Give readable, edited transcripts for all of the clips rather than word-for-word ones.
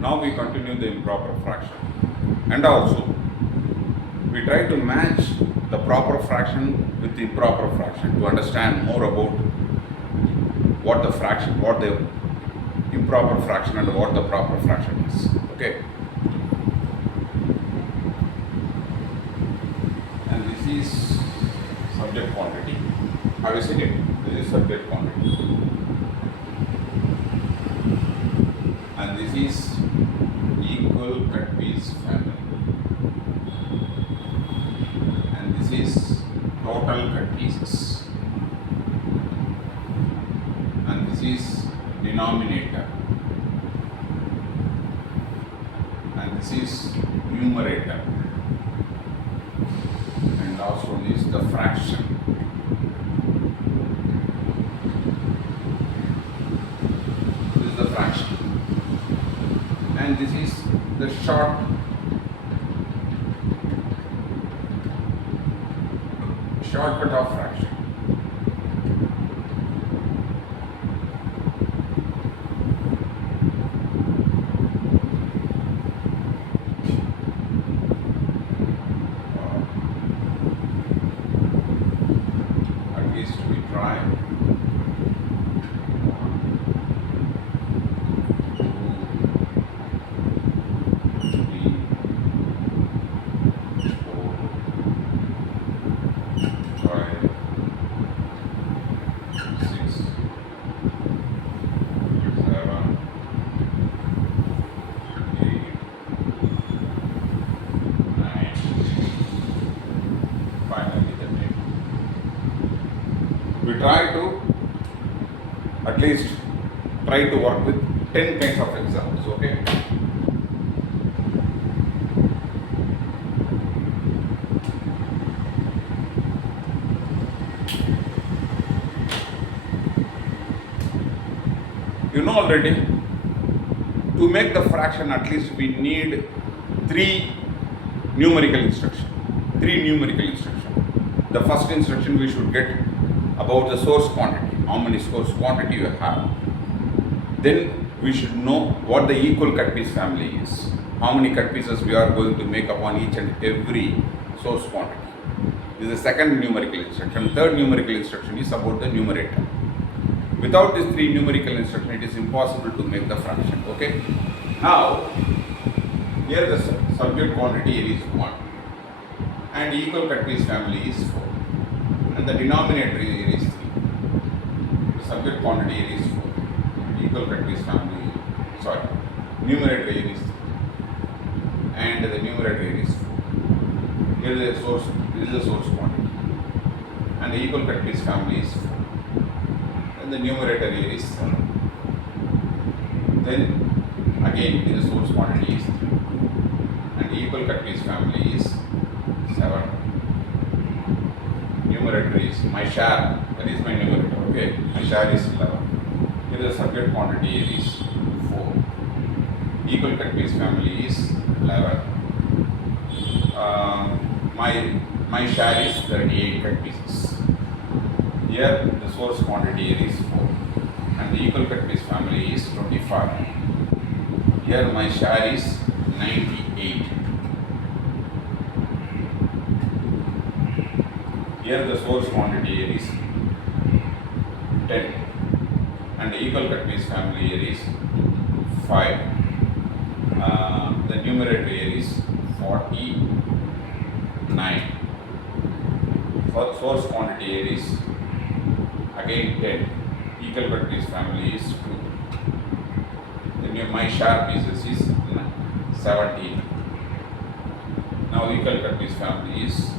Now we continue the improper fraction, and also we try to match the proper fraction with the improper fraction to understand more about what the improper fraction and what the proper fraction is. Okay. And this is subject quantity. Have you seen it? This is subject quantity. And this is equal cut piece family. And this is total cut pieces. And this is denominator. And this is numerator. And also this is the fraction. This is the fraction. And this is the shortcut of fraction. At least we try. 2, 3, 4, 5, 6, 7, 8, 9. We try to at least try to work with 10 kinds of examples, okay? You know already, to make the fraction at least we need 3 numerical instructions. 3 numerical instructions. The first instruction we should get about the source quantity, how many source quantity you have. Then we should know what the equal cut piece family is, how many cut pieces we are going to make upon each and every source quantity. This is the second numerical instruction. Third numerical instruction is about the numerator. Without these 3 numerical instructions, it is impossible to make the fraction, okay? Now, here the subject quantity here is 1 and equal cut piece family is 4 and the denominator here is 3. The subject quantity here is 4. Equal cut piece family, numerator here is 3 and the numerator here is 4. Here is the source, this is the source quantity and the equal cut piece family is 4. And the numerator here is 7. Then again the source quantity is 3 and the equal cut piece family is 7. Numerator is my share, that is my numerator, okay? My share is 11. Here the subject quantity here is 4. Equal cut piece family is 11. My share is 38 cut pieces. Here the source quantity here is 4 and the equal cut piece family is 25. Here my share is 98. Here the source quantity here is 10 and the equal cut piece family here is 5. The numerator here is 49. Source quantity here is again 10. Equal cut piece family is 2. Then my share pieces is 17. Now equal cut piece family is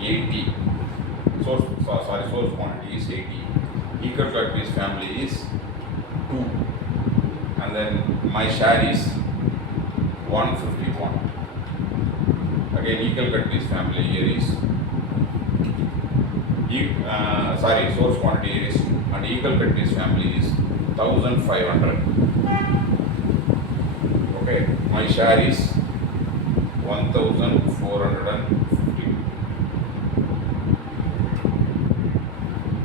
80. Source quantity is 80. Equal cut piece family is 2. And then my share is 151. Again equal cut piece family here is source quantity here is 2 and equal cut piece family is 1500. Okay, my share is 1450.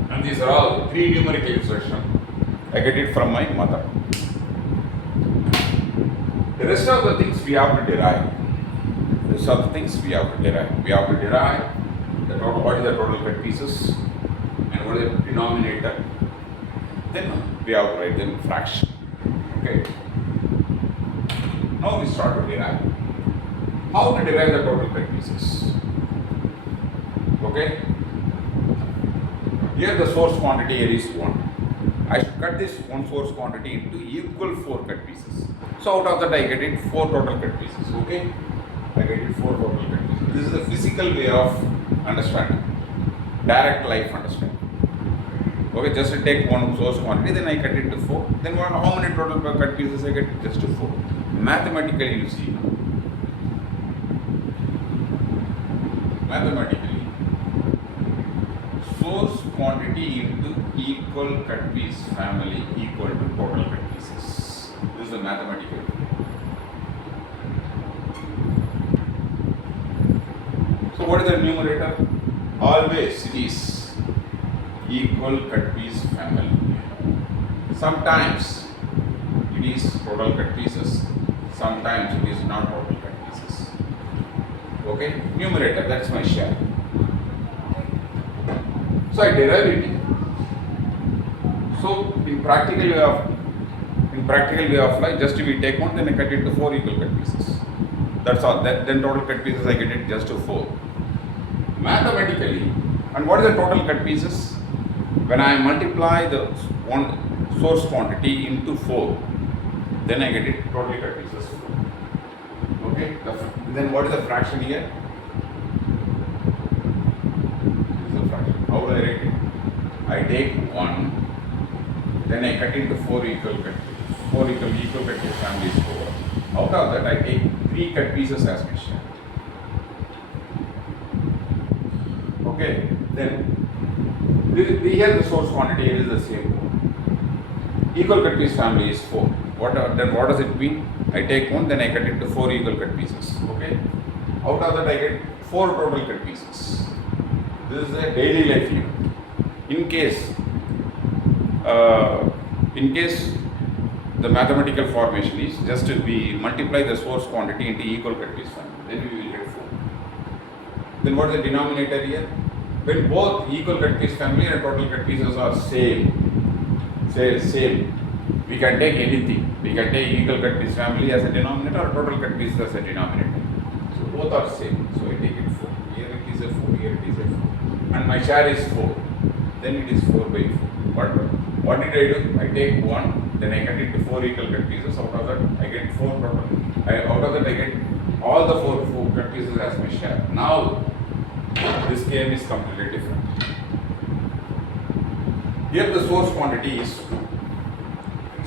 And these are all 3 numerical instructions I get it from my mother. The rest of the things we have to derive. The rest of the things we have to derive. We have to derive the total, what is the total cut pieces and what is the denominator. Then we have to write them fraction. Okay. Now we start to derive. How to derive the total cut pieces? Okay. Here the source quantity here is 1. I should cut this one source quantity into equal 4 cut pieces. So out of that I get it 4 total cut pieces. Okay. I get it 4 total cut pieces. This is the physical way of understanding. Direct life understanding. Okay, just to take one source quantity, then I cut it to 4. Then how many total cut pieces I get? Just to 4. Mathematically, you see. Mathematically, source quantity into equal cut piece family equal to total cut pieces. This is the mathematical. So what is the numerator? Always it is equal cut piece family. Sometimes it is total cut pieces, sometimes it is not total cut pieces. Okay, numerator, that's my share. So I derive it. So in practical way of life, just we take one, then I cut it to 4 equal cut pieces. That's all. Then total cut pieces I get it just to 4. Mathematically, and what is the total cut pieces? When I multiply the one source quantity into 4, then I get it total cut pieces 4. Okay. Then what is the fraction here? This is the fraction. How do I write it? I take 1, then I cut into 4 equal cut pieces. 4 equal cut piece family is 4. Out of that I take 3 cut pieces as my share. Okay. Then here the source quantity is the same. Equal cut piece family is 4. Then what does it mean? I take 1, then I cut it to 4 equal cut pieces. Okay. Out of that I get 4 total cut pieces. This is a daily life here. In case the mathematical formation is just we multiply the source quantity into equal cut piece family, then we will get 4. Then what is the denominator here? When both equal cut piece family and total cut pieces are same, we can take anything. We can take equal cut piece family as a denominator or total cut piece as a denominator. So both are same. So I take it 4. Here it is a 4, here it is a 4. And my share is 4. Then it is 4 by 4. What did I do? I take 1, then I cut it to 4 equal cut pieces. Out of that I get 4 total. Out of that I get all the 4 cut pieces as my share. Now this game is completely different. Here the source quantity is 2.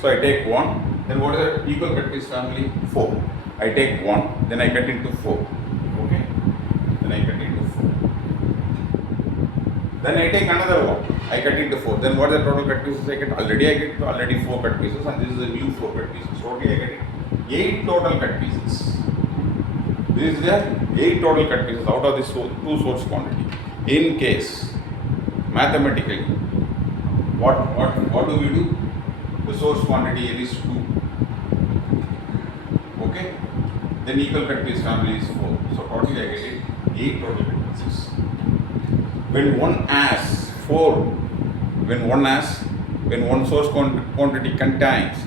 So I take 1, then what is the equal cut piece family? 4. I take 1, then I cut into 4. Okay? Then I cut into 4. Then I take another 1. I cut into 4. Then what is the total cut pieces I get? Already I get 4 cut pieces, and this is a new 4 cut pieces. So okay, I get it 8 total cut pieces. This is the 8 total cut pieces out of this 2 source quantity. In case mathematically, what do we do? The source quantity here is 2. Okay? Then equal cut piece family is 4. So totally I get it 8 total cut pieces. When one source quantity contains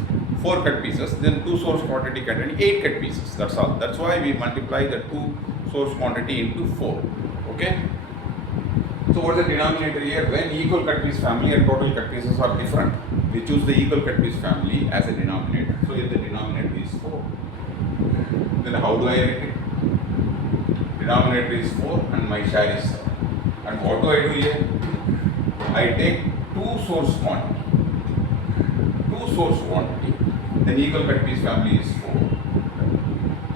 4 cut pieces, then 2 source quantity contain 8 cut pieces. That's all. That's why we multiply the 2 source quantity into 4. Okay? So what is the denominator here? When equal cut piece family and total cut pieces are different, we choose the equal cut piece family as a denominator. So here the denominator is 4. Then how do I write it? Denominator is 4 and my share is 7. And what do I do here? I take 2 source quantity. Then equal cut piece family is 4.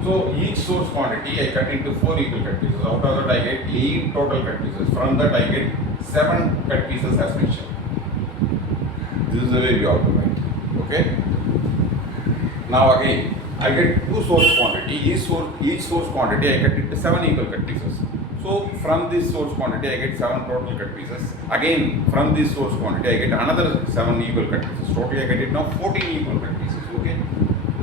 So each source quantity I cut into 4 equal cut pieces. Out of that I get 8 total cut pieces. From that I get 7 cut pieces as mentioned. This is the way we have to write. Okay. Now again I get 2 source quantity. Each source quantity I cut into 7 equal cut pieces. So from this source quantity I get 7 total cut pieces. Again from this source quantity I get another 7 equal cut pieces. Totally I get it now 14 equal cut pieces. Okay.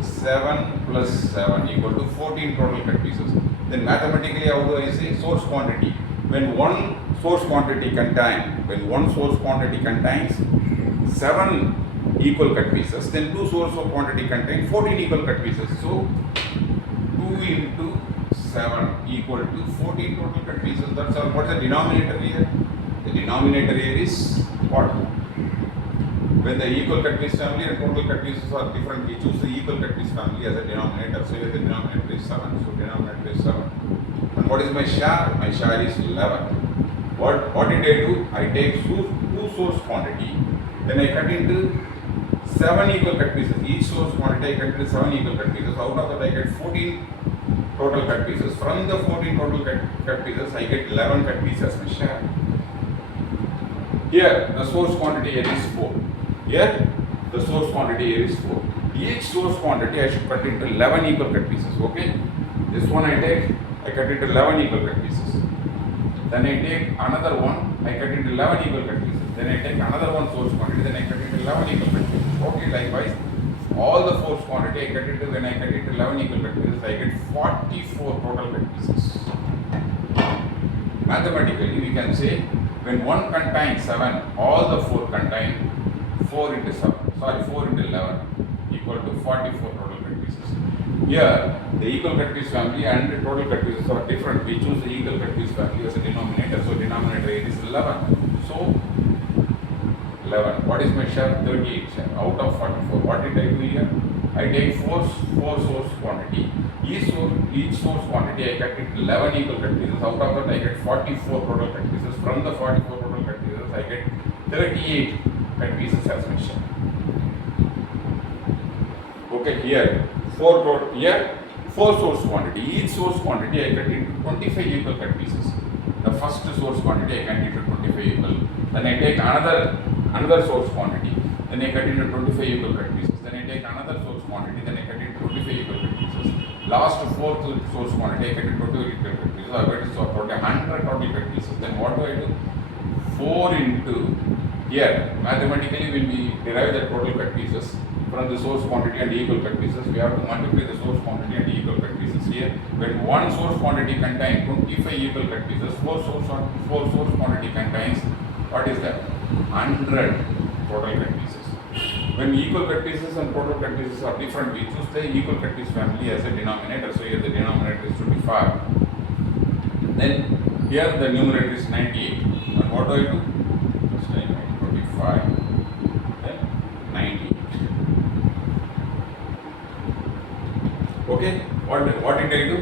7 plus 7 equal to 14 total cut pieces. Then mathematically how do I say source quantity? When one source quantity contains 7 equal cut pieces, then two source of quantity contain 14 equal cut pieces. So 2 into 7 equal to 14 total cut pieces. That's all. What is the denominator here? The denominator here is what? When the equal cut piece family and total cut pieces are different, we choose the equal cut piece family as a denominator. So here the denominator is 7. So denominator is 7. And what is my share? My share is 11. What did I do? I take two source quantity, then I cut into 7 equal cut pieces. Each source quantity I cut into 7 equal cut pieces. Out of that I get 14 total cut pieces. From the 14 total cut pieces I get 11 cut pieces as my share. Here the source quantity here is 4. Here the source quantity here is 4. Each source quantity I should cut into 11 equal cut pieces. Okay. This one I cut into 11 equal cut pieces. Then I take another one, I cut into 11 equal cut pieces. Then I take another one source quantity, then I cut into 11 equal cut pieces. Okay, likewise, all the source quantity I cut into, when I cut into 11 equal cut pieces, I get 44 total cut pieces. Mathematically, we can say, when one contains 7, all the 4 contain 4 into 11 equal to 44 total cut pieces. Here, the equal cut piece family and the total cut pieces are different. We choose the equal cut piece family as a denominator. So denominator is 11. So 11. What is my share? 38 share out of 44. What did I do here? I take 4 source quantity. Each source quantity I cut into 11 equal cut pieces. Out of that I get 44 total cut pieces. From the 44 total cut pieces I get 38 cut pieces as my share. Okay, here 4 source quantity. Each source quantity I cut into 25 equal cut pieces. The first source quantity I cut into 25 equal. Then I take another source quantity. Then I cut into 25 equal cut pieces. Then I take another source quantity. Then I cut into 25 equal cut pieces. Last fourth source quantity I cut into 20 equal cut pieces. I got so 100 total cut pieces. Then what do I do? 4 into here. Mathematically, when we derive the total cut pieces from the source quantity and equal cut pieces, we have to multiply the source quantity and equal cut pieces. Here, when one source quantity contains 25 equal cut pieces, 4 source quantity contains, what is that? 100 total cut pieces. When equal cut pieces and total cut pieces are different, we choose the equal cut piece family as a denominator. So here the denominator is 25. Then here the numerator is 98. And what do I do? Just 25. Then 98. Okay, what did I do?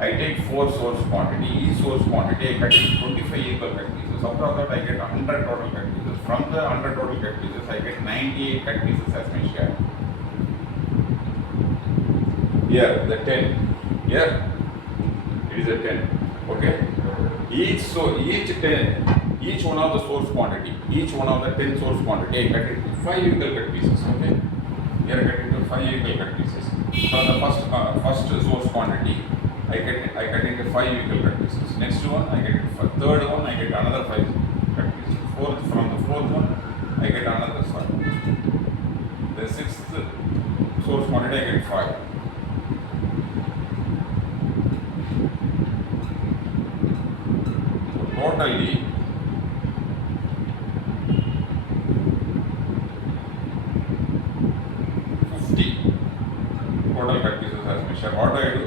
I take 4 source quantity. Each source quantity I cut into 25 equal cut pieces. Out of that I get 100 total cut pieces. From the 100 total cut pieces I get 98 cut pieces as my share. Here the 10. Here it is a 10. Okay. Each one of the source quantity, each one of the 10 source quantity I cut into 5 equal cut pieces. Okay. Here I cut into 5 equal cut pieces. From the first source quantity I cut into 5 equal cut pieces. Next one I get into third one I get another 5 cut pieces. From the fourth one I get another 5. The sixth source quantity I get 5. So totally total cut pieces as my share. What do I do?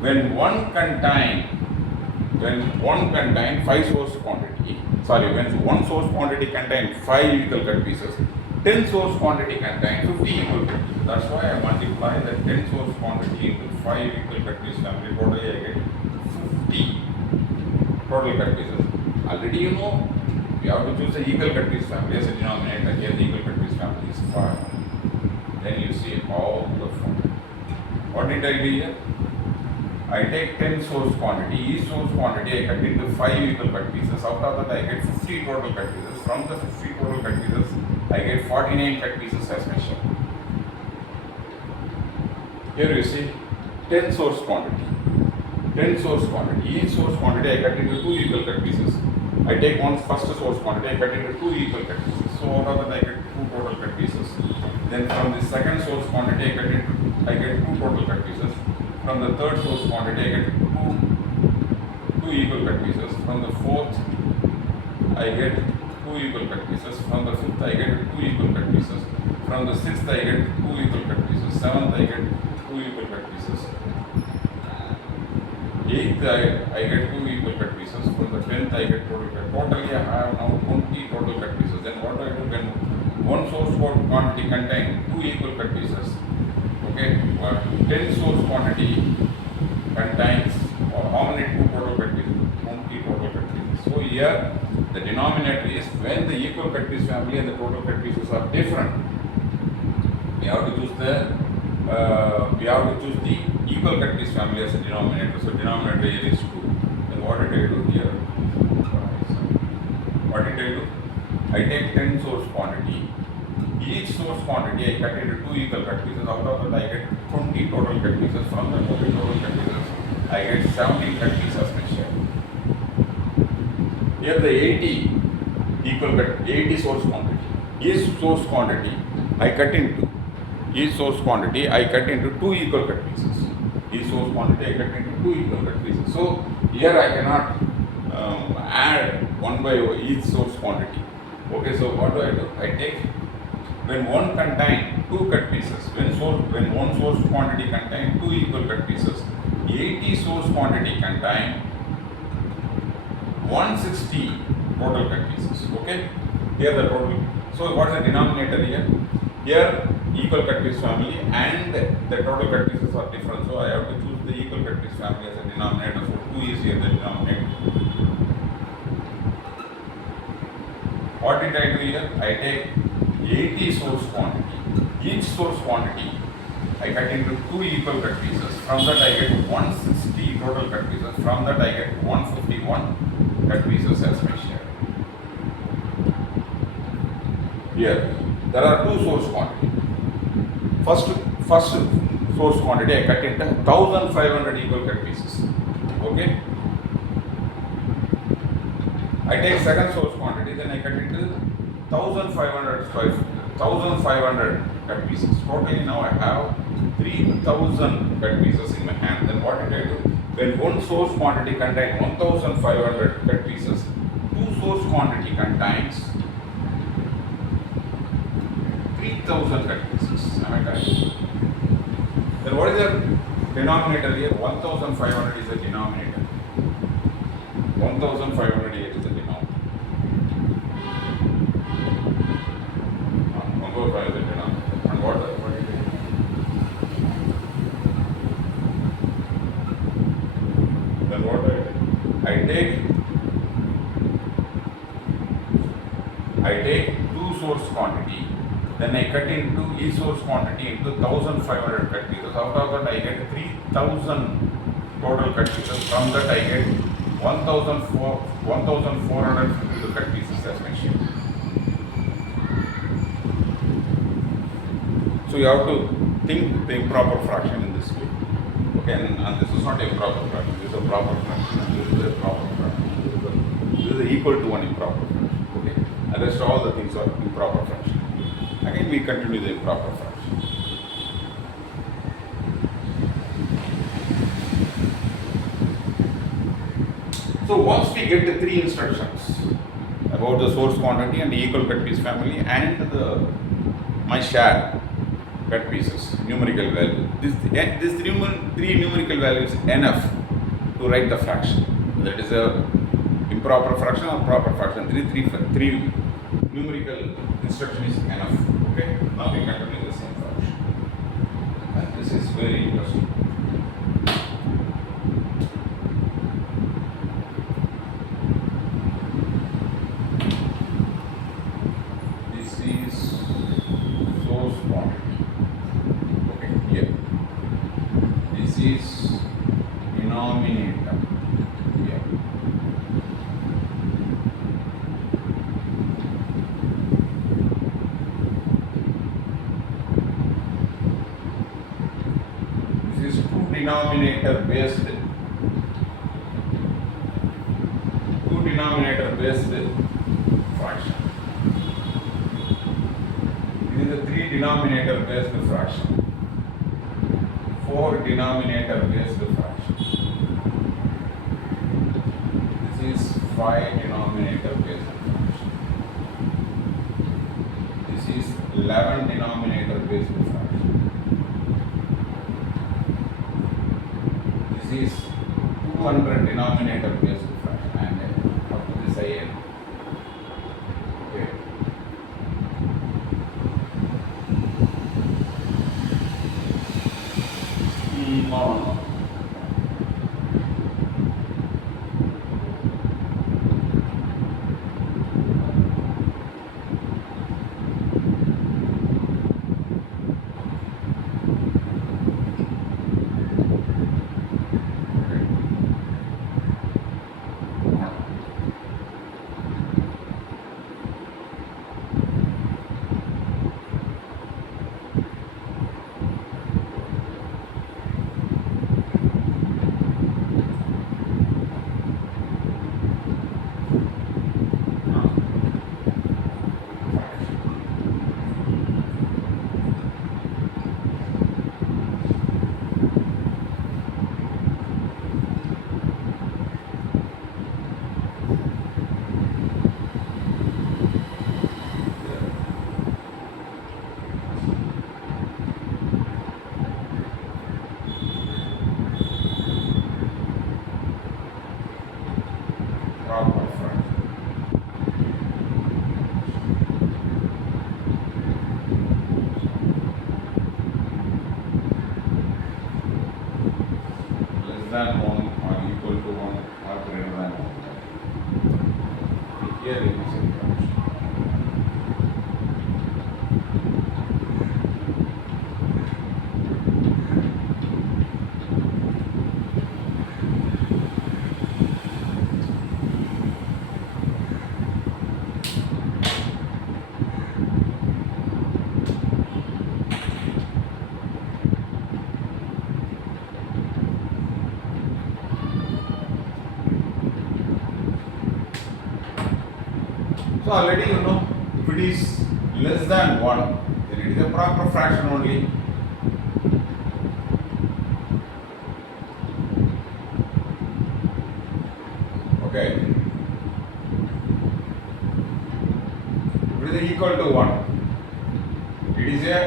When one contain 5 source quantity, when one source quantity contains 5 equal cut pieces, 10 source quantity contains 50 equal cut pieces. That's why I multiply the 10 source quantity into 5 equal cut pieces family. Totally I get 50 total cut pieces. Already you know, you have to choose the equal cut piece family as a denominator. Here the equal cut piece family is 5. Then you see all the formula. What did I do here? I take 10 source quantity. Each source quantity I cut into 5 equal cut pieces. Out of that I get 50 total cut pieces. From the 50 total cut pieces I get 49 cut pieces as my share. Here you see 10 source quantity. 10 source quantity. Each source quantity I cut into 2 equal cut pieces. I take one first source quantity, I cut into 2 equal cut pieces. So out of that I get 2 total cut pieces. Then from the second source quantity I get 2 total cut pieces. From the third source quantity I get 2 equal cut pieces. From the fourth I get 2 equal cut pieces. From the fifth I get 2 equal cut pieces. From the sixth I get 2 equal cut pieces. Seventh I get 2 equal cut pieces. Eighth I get 2 equal cut pieces. From the 10th I get total cut. Totally I have now 20 total cut pieces. Then what do I do when one source quantity contains 2 equal cut pieces? Okay, 10 source quantity contains how many 2 total cut pieces? 20 total cut pieces. So here the denominator is when the equal cut piece family and the total cut pieces are different. We have to choose the equal cut piece family as a denominator. So denominator here is 2. Then what did I do here? What did I do? I take 10 source quantity. Each source quantity I cut into 2 equal cut pieces. Out of that I get 20 total cut pieces. From the 20 total cut pieces I get 70 cut pieces as my share. Here the 80 source quantity. Each source quantity I cut into 2 equal cut pieces. Each source quantity I cut into 2 equal cut pieces. So here I cannot add one by each source quantity. Okay, so what do? I take when one contain 2 cut pieces, when one source quantity contain 2 equal cut pieces, 80 source quantity contain 160 total cut pieces. Okay, here the total. So what is the denominator here? Here equal cut piece family and the total cut pieces are different. So I have to choose the equal cut piece family as a denominator. So 2 is here the denominator. What did I do here? I take 80 source quantity. Each source quantity I cut into 2 equal cut pieces. From that I get 160 total cut pieces. From that I get 151 cut pieces as my share. Here there are 2 source quantity. First source quantity I cut into 1500 equal cut pieces. Okay. I take second source quantity, then I cut into 1500 cut pieces. Totally now I have 3000 cut pieces in my hand. Then what did I do? When one source quantity contains 1500 cut pieces, 2 source quantity contains 3000 cut pieces. Am I correct? Then what is the denominator here? 1500 is the denominator. 1500 here is the denominator. 145 is the denominator. And what is it? Then what I take 2 source quantity. Then I cut into each source quantity into 1500 cut pieces. Out of that I get 3000 total cut pieces. From that I get 1450 cut pieces as mentioned. So you have to think the improper fraction in this way. Okay, and this is not improper fraction, this is a proper fraction, and this is a proper fraction. This is equal to one improper fraction. Okay, and rest all the things are improper fraction. Again, we continue the improper fraction. So once we get the 3 instructions about the source quantity and the equal cut piece family and my share cut pieces, numerical value. This 3 numerical values enough to write the fraction. That is a improper fraction or proper fraction. 3 numerical instruction is enough. Okay, now we continue the same fraction. And this is very interesting. This is source quantity. Okay, here. This is denominator. Here. This is 2 denominator based based fraction. This is a 3 denominator based fraction. 4 denominator based fraction. This is 5 denominator based fraction. This is 11 denominator based fraction. This is 200 denominator based fraction, and up to this IN. Okay. No. Proper fraction. Less than 1 or equal to 1 or greater than 1. Here it is a fraction. So already you know, if it is less than 1, then it is a proper fraction only. Okay. If it is equal to 1, it is a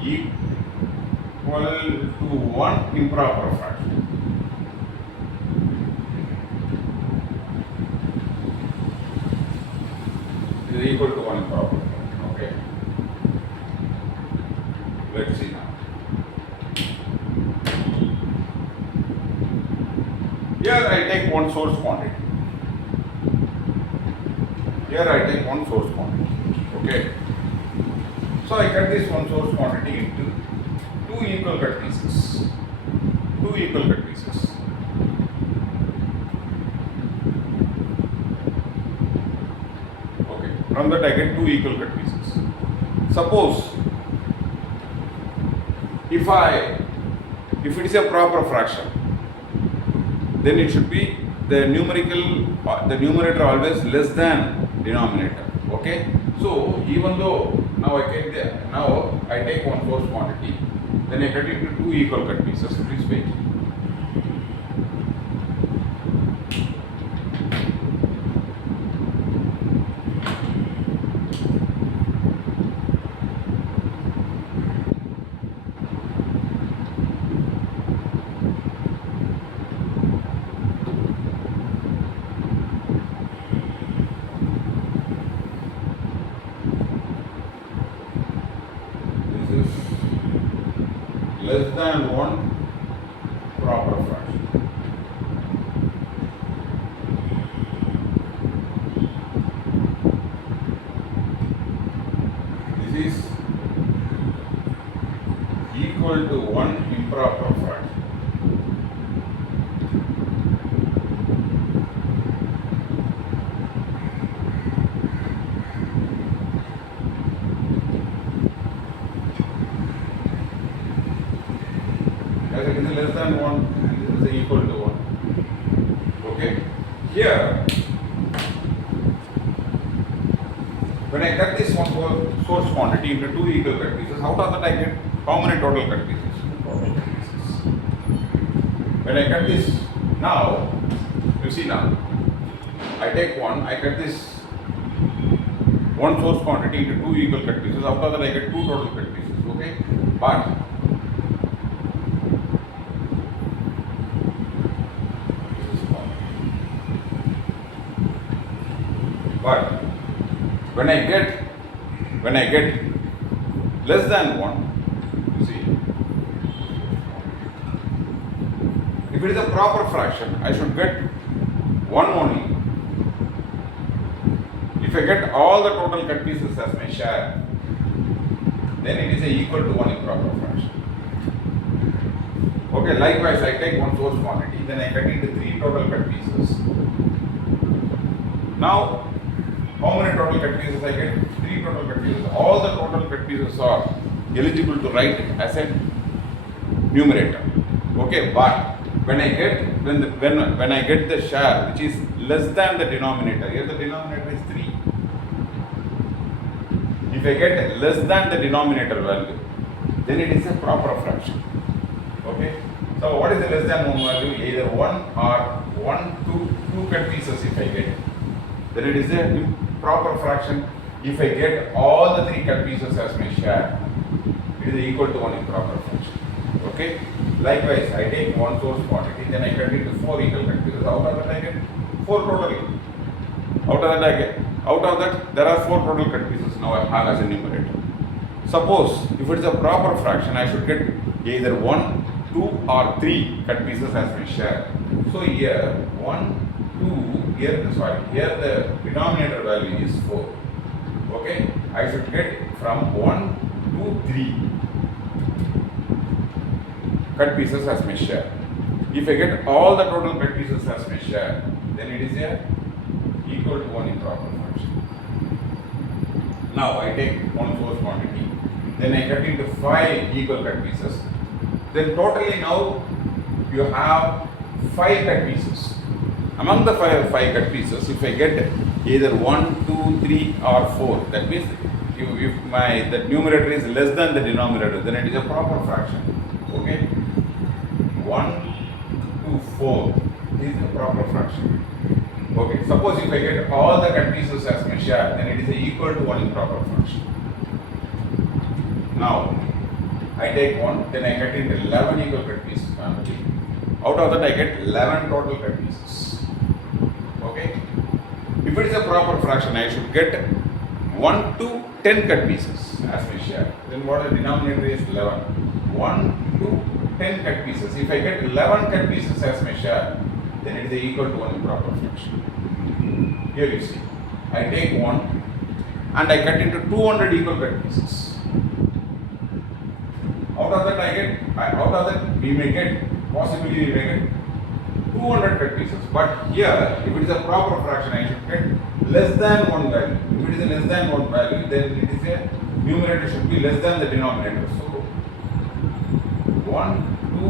equal to 1 improper fraction. Is equal to 1 improper fraction. Okay. Let's see now. Here I take one source quantity. Here I take one source quantity. Okay. So I cut this one source quantity into 2 equal cut pieces. 2 equal cut pieces. From that I get 2 equal cut pieces. Suppose if it is a proper fraction, then it should be the numerator always less than denominator. Okay. So even though now I take one source quantity, then I cut it into 2 equal cut pieces. Please wait. Less than 1 proper fraction. This is equal to 1 improper fraction. As it is less than 1 and this is equal to 1. Okay. Here When I cut this one source quantity into two equal cut pieces, out of that I get how many total cut pieces? Total cut pieces. When I cut this now, you see now, I take one, I cut this one source quantity into two equal cut pieces, out of that I get two total cut pieces, okay? But when I get less than 1, you see, if it is a proper fraction, I should get 1 only. If I get all the total cut pieces as my share, then it is equal to 1 improper fraction. Okay, likewise, I take one source quantity, then I cut into 3 total cut pieces. Now, how many total cut pieces I get? 3 total cut pieces. All the total cut pieces are eligible to write as a numerator. Okay, but when I get the share which is less than the denominator, here the denominator is 3. If I get less than the denominator value, then it is a proper fraction. Okay. So what is the less than 1 value? Either 1 or 2 cut pieces if I get. Then it is a proper fraction. If I get all the 3 cut pieces as my share, it is equal to 1 improper fraction. Okay. Likewise, I take one source quantity, then I cut into 4 equal cut pieces. Out of that I get 4 totally. Out of that there are 4 total cut pieces. Now I have as a numerator. Suppose if it is a proper fraction, I should get either 1, 2 or 3 cut pieces as my share. So here 1, 2, here the denominator value is 4. Okay, I should get from 1 to 3 cut pieces as my share. If I get all the total cut pieces as my share, then it is equal to 1 improper fraction. Now I take one source quantity, then I cut into 5 equal cut pieces. Then totally now you have 5 cut pieces. Among the 5 cut pieces, if I get either 1, 2, 3 or 4, that means if the numerator is less than the denominator, then it is a proper fraction. Okay, 1 to 4 is a proper fraction. Okay, suppose if I get all the cut pieces as my share, then it is equal to 1 improper fraction. Now I take 1, then I cut into 11 equal cut pieces. Out of that I get 11 total cut pieces. Okay, if it is a proper fraction, I should get 1 to 10 cut pieces as my share. Then what the denominator is 11. 1 to 10 cut pieces. If I get 11 cut pieces as my share, then it is equal to 1 improper fraction. Here you see, I take 1 and I cut into 200 equal cut pieces. Out of that we may get 200 cut pieces. But here, if it is a proper fraction, I should get less than 1 value. If it is a less than 1 value, then it is a numerator should be less than the denominator. So 1 to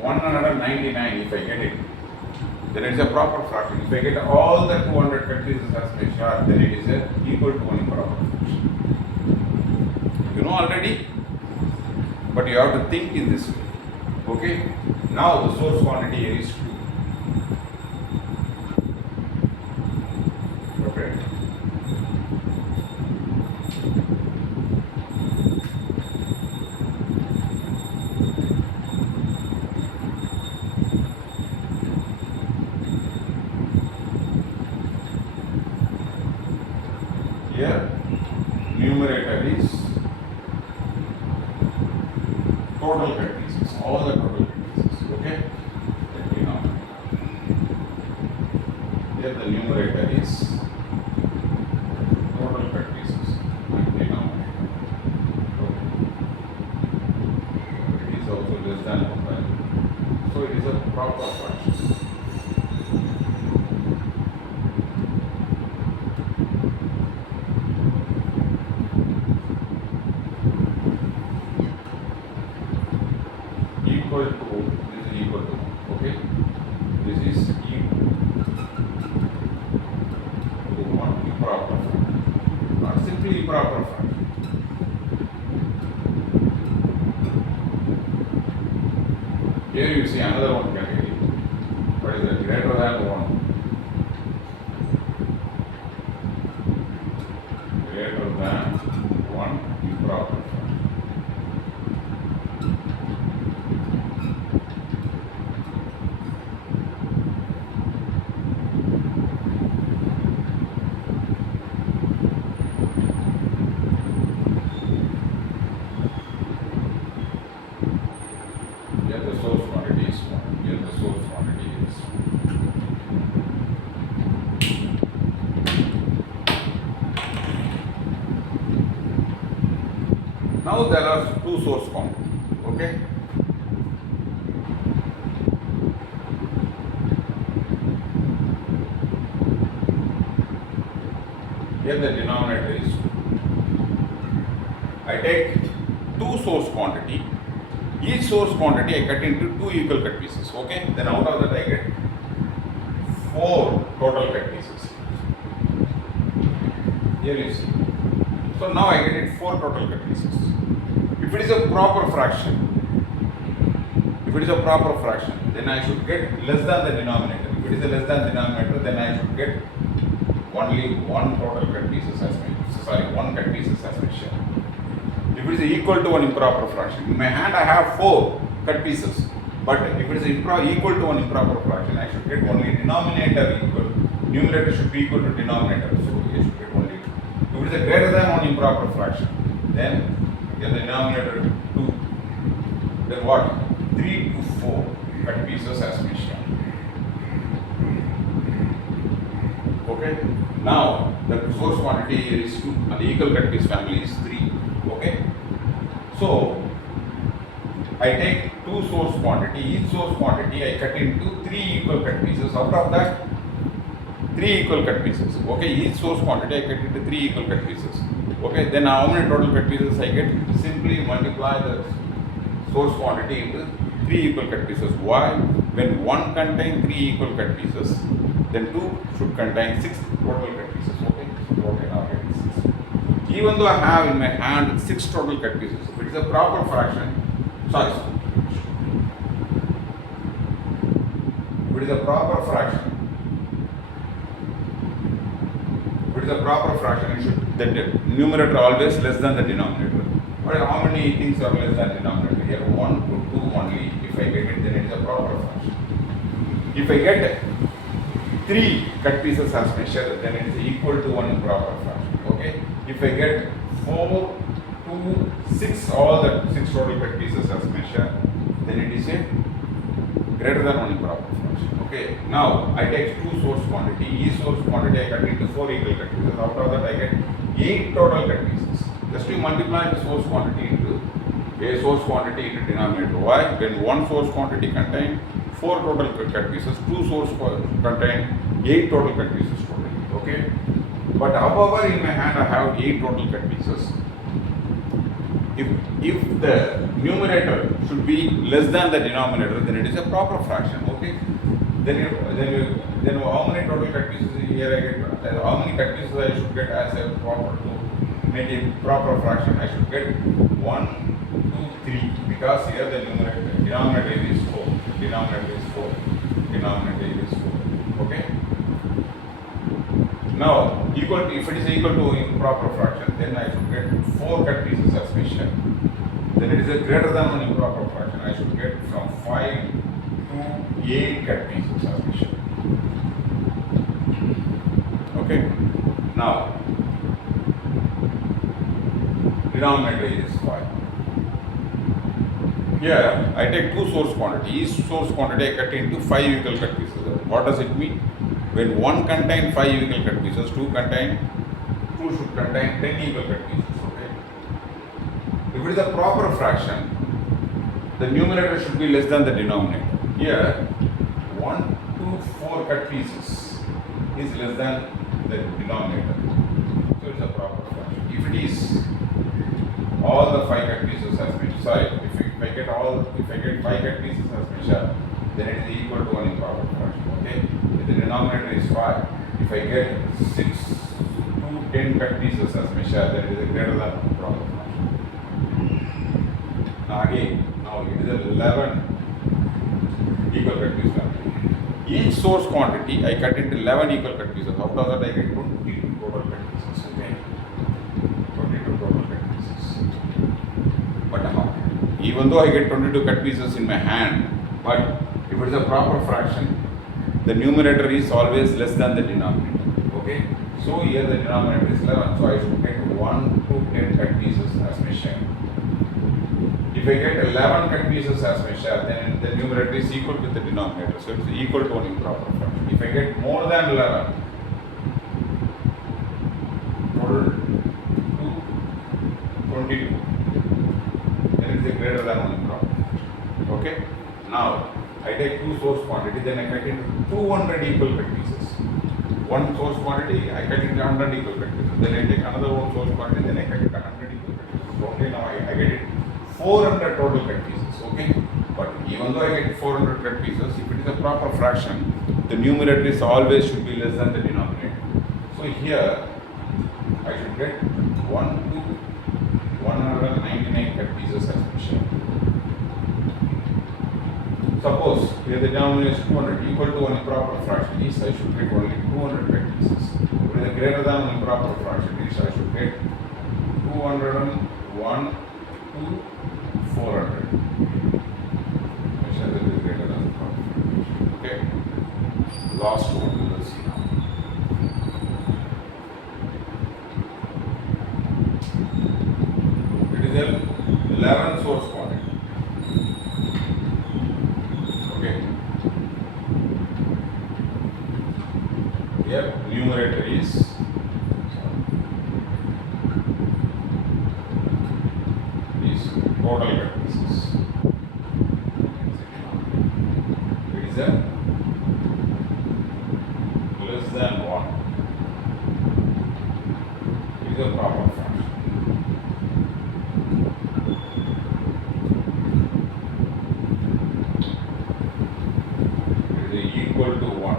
199 if I get it, then it is a proper fraction. If I get all the 200 cut pieces as my share, then it is equal to 1 improper fraction. You know already, but you have to think in this way. Okay, now the source quantity here is 2. Okay. Here, numerator is total cut pieces, all the total cut pieces. Okay, let me know. Here the numerator is total cut pieces and denominator. Okay. It is also less than 1 value. So it is a proper fraction. Equal simply improper fraction. Here you see another one category. What is it? Greater than 1. Greater than 1 improper fraction. Here the source quantity is 1. Here the source quantity is 1. Now there are two source quantities. Okay? Here the denominator is 2. I take two source quantity. Each source quantity I cut into two equal cut pieces. Okay? Then out of that I get 4 total cut pieces. Here you see. So now I get it 4 total cut pieces. If it is a proper fraction, then I should get less than the denominator. If it is a less than denominator, then I should get only 1 total cut pieces as my, 1 cut pieces as my share. If it is equal to an improper fraction, in my hand I have 4 cut pieces. But if it is equal to an improper fraction, I should get only denominator equal. Numerator should be equal to denominator. So I should get only 2. If it is a greater than one improper fraction, then get the denominator 2. Then what? 3 to 4 cut pieces as my share. Okay. Now the source quantity is 2 and the equal cut piece family is 3. Okay. So I take two source quantity. Each source quantity I cut into 3 equal cut pieces. Out of that, 3 equal cut pieces. Okay. Each source quantity I cut into 3 equal cut pieces. Okay. Then how many total cut pieces I get? Simply multiply the source quantity into 3 equal cut pieces. Why? When one contains 3 equal cut pieces, then 2 should contain 6 total cut pieces. Okay. Okay. Now I get 6. Even though I have in my hand 6 total cut pieces, if it is a proper fraction, if it is a proper fraction, it should, the numerator always less than the denominator. But how many things are less than denominator? Here 1 to 2 only. If I get it, then it is a proper fraction. If I get 3 cut pieces as my share, then it is equal to one improper fraction. Okay. If I get 4, 2, 6, all the 6 total cut pieces as my share, then it is a greater than one improper fraction. Okay. Now I take two source quantity. Each source quantity I cut into 4 equal cut pieces. Out of that I get 8 total cut pieces. Just to multiply the source quantity into a source quantity into denominator. Why? When one source quantity contains 4 total cut pieces, two source contain 8 total cut pieces totally. Okay. But however, in my hand I have 8 total cut pieces. If the numerator should be less than the denominator, then it is a proper fraction. Okay. Then how many total cut pieces here I get? How many cut pieces I should get as a proper to make a proper fraction? I should get 1, 2, 3 because here the denominator is 4. Denominator is 4. Okay. Now, if it is equal to improper fraction, then I should get 4 cut pieces as my share. Then it is a greater than one improper fraction. I should get from 5 to 8 cut pieces as my share. Okay. Now, denominator is 5. Here, I take two source quantity. Each source quantity I cut into 5 equal cut pieces. What does it mean? When one contains 5 equal cut pieces, two should contain 10 equal cut pieces. Okay. If it is a proper fraction, the numerator should be less than the denominator. Here, 1, 2, 4 cut pieces is less than the denominator. So it is a proper fraction. If it is all the 5 cut pieces as my share, if I get 5 cut pieces as my share, then it is equal to one improper fraction. Okay. If the denominator is 5, if I get 6 to 10 cut pieces as as measure, then it is a greater than proper fraction. Now again, now it is 11 equal cut piece family. Each source quantity I cut into 11 equal cut pieces. Out of that I get 22 total cut pieces. Okay, 22 total cut pieces. But how? Even though I get 22 cut pieces in my hand, but if it is a proper fraction, the numerator is always less than the denominator. Okay, so here the denominator is 11, so I should get 1 to 10 cut pieces as my share. If I get 11 cut pieces as my share, then the numerator is equal to the denominator, so it's equal to an improper fraction. If I get more than 11, total to 22, then it is greater than one improper fraction. Okay, now I take two source quantity, then I cut into 200 equal cut pieces. One source quantity, I cut into 100 equal cut pieces. Then I take another one source quantity, then I cut into 100 equal cut pieces. Okay, now I get it 400 total cut pieces. Okay, but even though I get 400 cut pieces, if it is a proper fraction, the numerator is always should be less than the denominator. So here I should get 1 to 199 cut pieces as my share. Suppose here the denominator is 200 equal to one improper fraction is I should get only 200 cut pieces. If it is greater than one improper fraction is I should get 201 to 400. I shall that is greater than improper fraction. Okay. Last one we will see now. It is a 11 source quantity. Here numerator is total cut pieces. It is a less than 1. It is a proper fraction. It is equal to 1.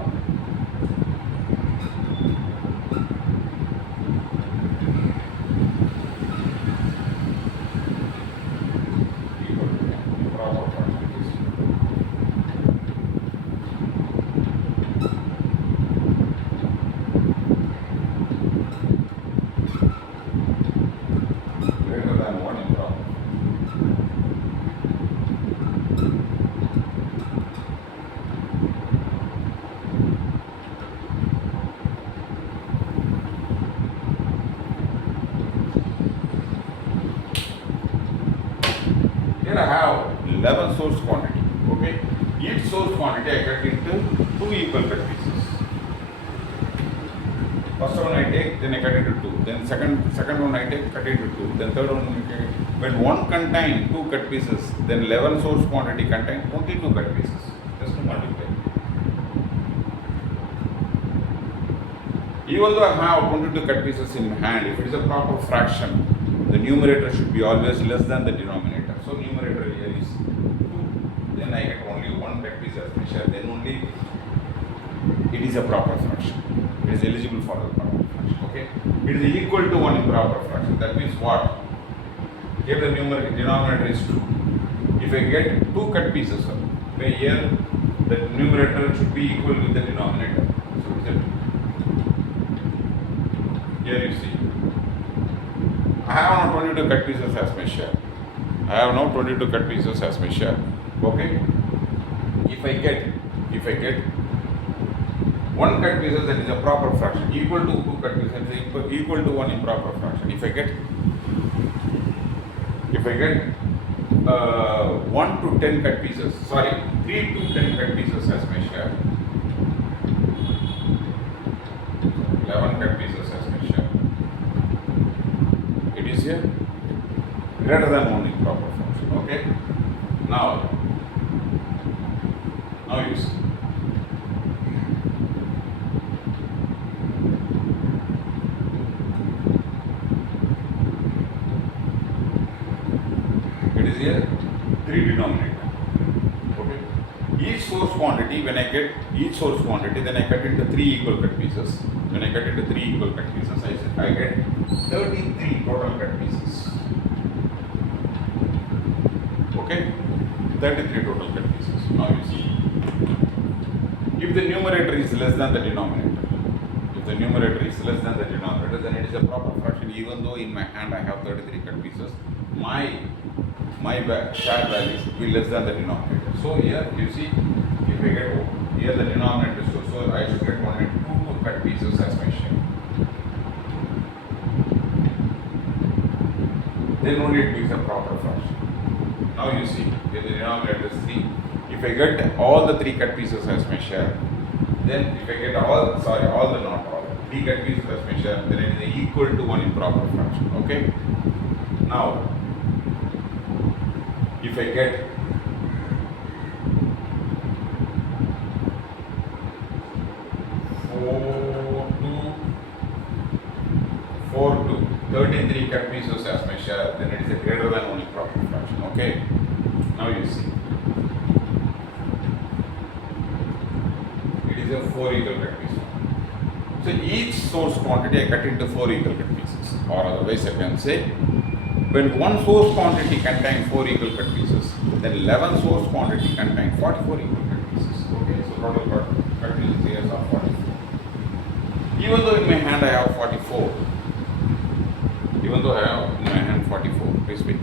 Here I have 11 source quantity. Okay, each source quantity I cut into 2 equal cut pieces. First one I take, then I cut into 2. Then second one I take, cut into 2. Then third one I take. When one contain 2 cut pieces, then 11 source quantity contain 22 cut pieces. Just to multiply. Even though I have 22 cut pieces in my hand, if it is a proper fraction, the numerator should be always less than the denominator. So numerator here is 2. Then I get only 1 cut piece as my share. Then only it is a proper fraction. It is eligible for the proper fraction. Okay. It is equal to one improper fraction. That means what? Here the denominator is 2. If I get 2 cut pieces, here the numerator should be equal with the denominator. So it is a 2. Here you see, I have now 22 cut pieces as my share. I have now 22 cut pieces as my share. Okay. If I get 1 cut pieces, that is a proper fraction, equal to 2 cut pieces, that is equal to 1 improper fraction. If I get 1 to 10 cut pieces, 3 to 10 cut pieces as my share. 11 cut pieces as my share. It is here greater than 1 improper fraction. Okay. Now you see. It is here 3 denominator. Okay. Each source quantity, when I get each source quantity, then I cut into 3 equal cut pieces. When I cut into 3 equal cut pieces, I get 33 total cut pieces. Okay? 33 total cut pieces. Now you see. If the numerator is less than the denominator, if the numerator is less than the denominator, then it is a proper fraction. Even though in my hand I have 33 cut pieces, my share value should be less than the denominator. So here you see, if I get here the denominator is so I should get only 2 cut pieces as my share. Then only it becomes a proper fraction. Now you see, here the denominator is 3. If I get all the 3 cut pieces as my share, then if I get all the 3 cut pieces as my share, then it is equal to one improper fraction. Okay? Now, if I get 33 cut pieces as my share, then it is a greater than one improper fraction. Okay? Now you see. It is a 4 equal cut pieces. So each source quantity I cut into 4 equal cut pieces. Or otherwise I can say, when one source quantity contains 4 equal cut pieces, then 11 source quantity contains 44 equal cut pieces. Okay, so total cut pieces here are 44. Even though in my hand I have 44, even though I have in my hand 44, please wait.